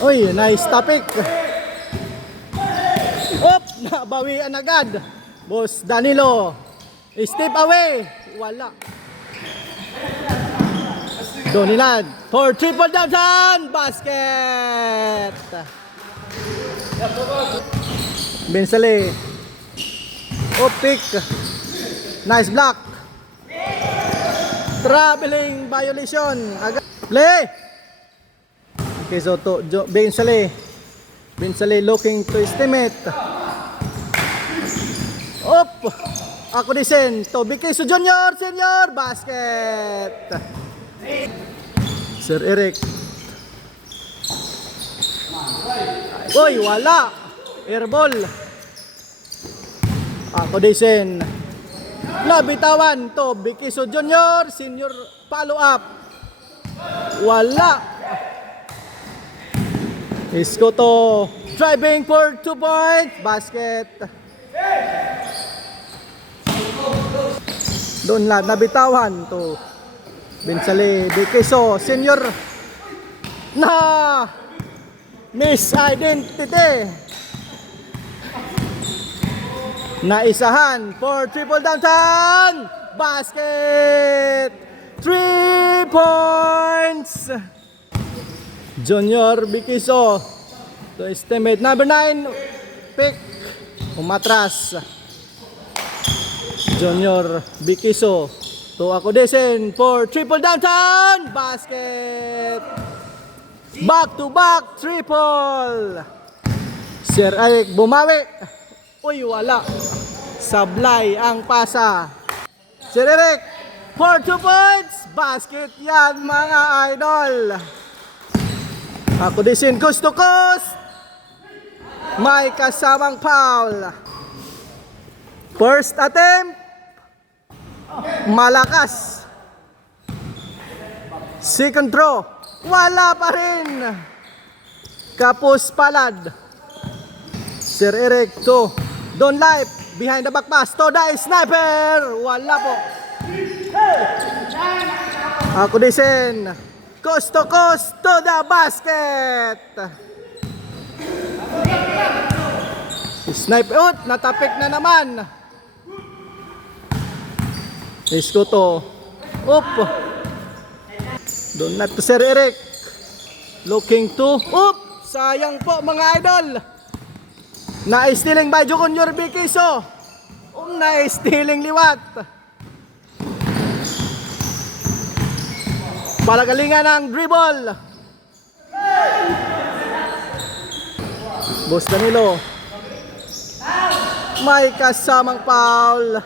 Uy, nice topic. Op, nabawian agad. Boss Danilo. Step away. Wala. Donilad for triple downtown basket. Bensale. Oh, pick. Nice block. Traveling violation. Agad. Play. Okay, so to Bensale. Bensale looking to estimate. Op. Ako din to Bikiso Junior Senior basket. Sir Eric. Uy, wala. Airball. Ako din nabitawan to Bikiso Junior Senior follow up. Wala. Isko to driving for 2 point basket. Doon lang nabitawan to Bensale Bikiso Senior na misidentity. Naisahan for triple downtown basket. 3 points. Junior Bikiso to estimate number 9 pick. Umatras. Junior Bikiso to Acodesen for triple downtown basket. Back to back triple. Sir Eric bumawi. Uy, wala. Sablay ang pasa. Sir Eric for 2 points basket yan mga idol. Acodesen coast to coast. May kasamang foul. First attempt malakas. Second throw wala pa rin. Kapos palad. Sir Eric to Don Life behind the back pass. Toda sniper. Wala po. Ako din coast to coast to the basket. Snipe out. Natapik na naman. Isko to. Up. Doon na to Sir Eric. Looking to. Up. Sayang po mga idol. Na-stealing by Junior Bikiso. Na-stealing liwat. Palagalingan ng dribble. Boss Danilo. May kasamang foul.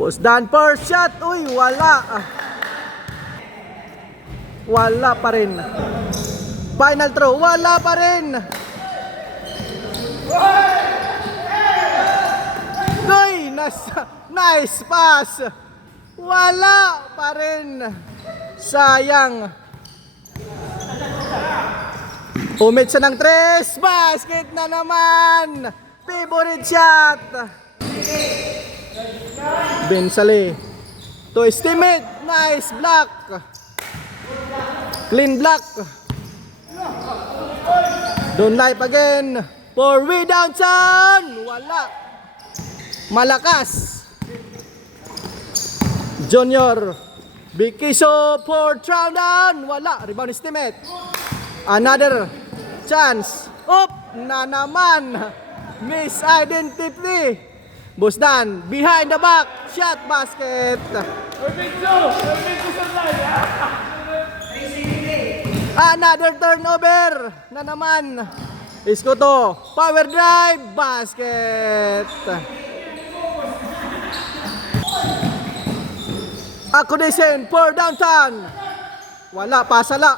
Boss Dan first shot. Uy, wala. Wala pa rin. Final throw. Wala pa rin. Uy, nice pass. Wala pa rin. Sayang. Umit siya ng 3. Basket na naman. Favorite shot. Bensale to estimate. Nice block. Clean block. Don't life again. For way downtown. Wala. Malakas. Junior Bikiso for throw down. Wala. Rebound estimate. Another chance. Up na naman. Misidentity. Boss Dan behind the back. Shot basket. Another turnover na naman. Isko to. Power drive basket. Acodesen for downtown. Wala, pasala.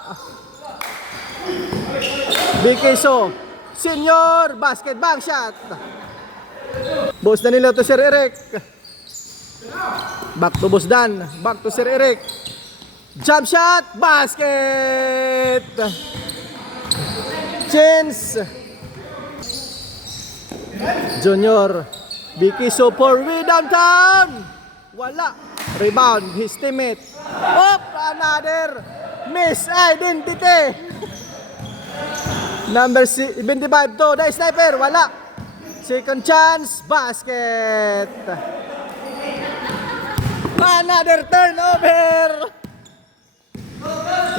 Bikiso Senior basket bank shot. Boss Danilo to Sir Eric. Back to Boss Dan. Back to Sir Eric. Jump shot basket. Chance. Junior Bikiso for way downtown. Wala. Rebound his teammate. Another misidentity. Number 75 to the sniper. Wala. Second chance. Basket. Another turnover.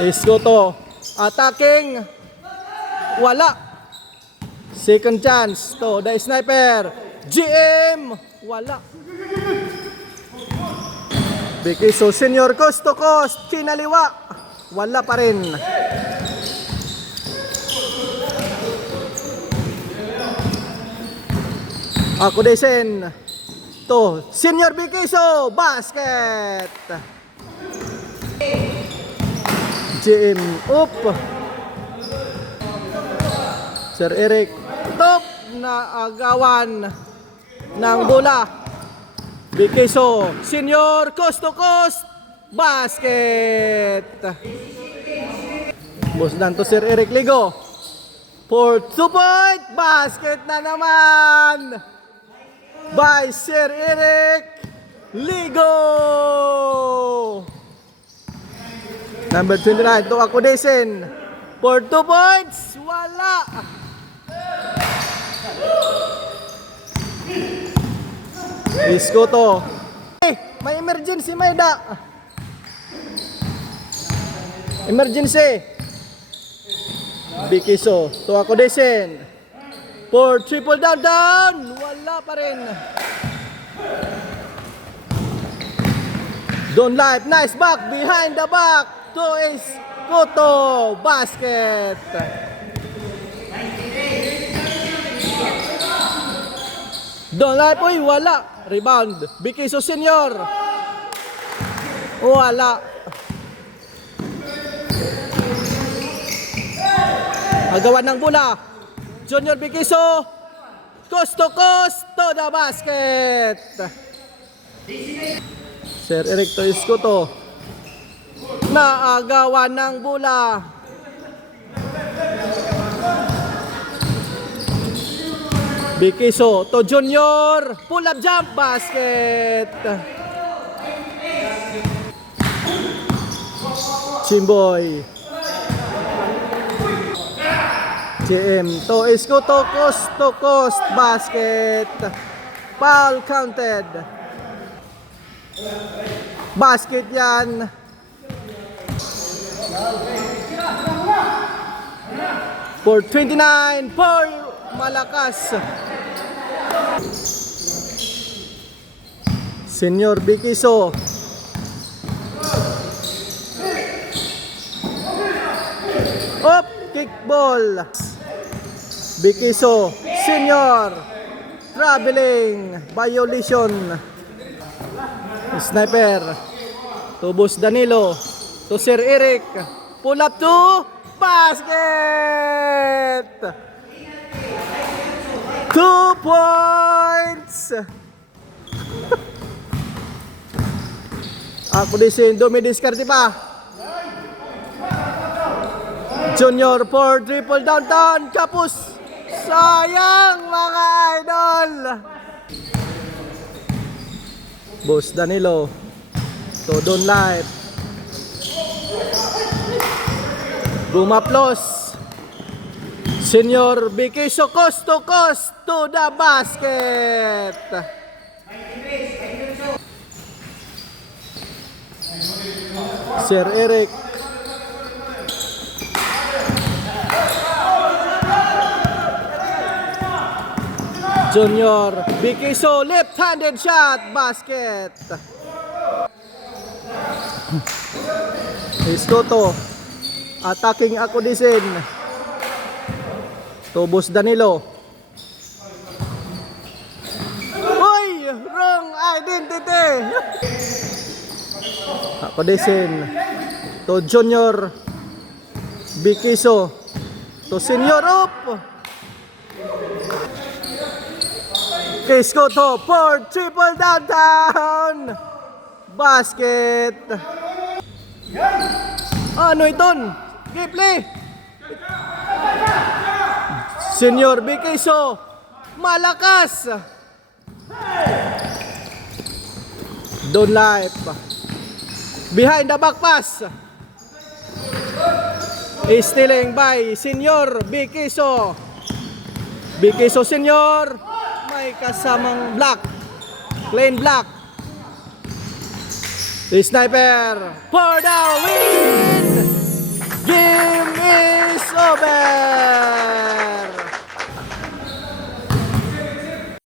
Isko to. Attacking. Wala. Second chance to the sniper. GM. Wala. Bikiso senior coast to coast. Kinaliwa. Wala pa rin. Ako desen. To senior Bikiso. Basket. GM up. Sir Eric top na agawan ng bola. Bikiso senior coast to coast. Basket. Boss dan to Sir Eric Ligo. For 2-point basket na naman by Sir Eric Ligo. Number 29 to Akudesen. For 2 points, wala. Isko to. May emergency, Maida. Emergency. Bikiso to Akudesen. For triple down. Wala pa rin. Don't life. Nice back. Behind the back. To is Koto. Basket. Don't life. Uy, wala. Rebound. Bikiso senior. Wala. Agawan ng bola. Junior Bikiso. Coast to coast to the basket. Sir Eric Toisco to. Naagawan ng bola. Bikiso to Junior. Pull up jump basket. Chimboy. JM to Isko to coast basket. Foul counted. Basket yan. For 29 for Malakas. Senior Bikiso. Up, kickball. Bikiso, senior. Traveling, violation. Sniper. Tubos Danilo. To Sir Eric. Pull up to basket. 2 points. Ako din dumidiskarte pa. Junior for triple downtown. Kapus. Sayang mga idol. Boss Danilo. Todon live. Bumaplos. Senior Bikiso coast to coast to the basket. Sir Eric. Junior Bikiso left-handed shot basket. Iskoto attacking Akudisen. Tubos Danilo. Uy! Wrong identity! Akudisen. To Junior Bikiso. To Senior up. Iskoto for triple downtown. Basket. Ano iton? Play. Senior Bikiso. Malakas. Don't life. Behind the back pass. Stealing by Senior Bikiso. Bikiso Senior. May kasamang block. Plain block. The sniper for the win. Game is over.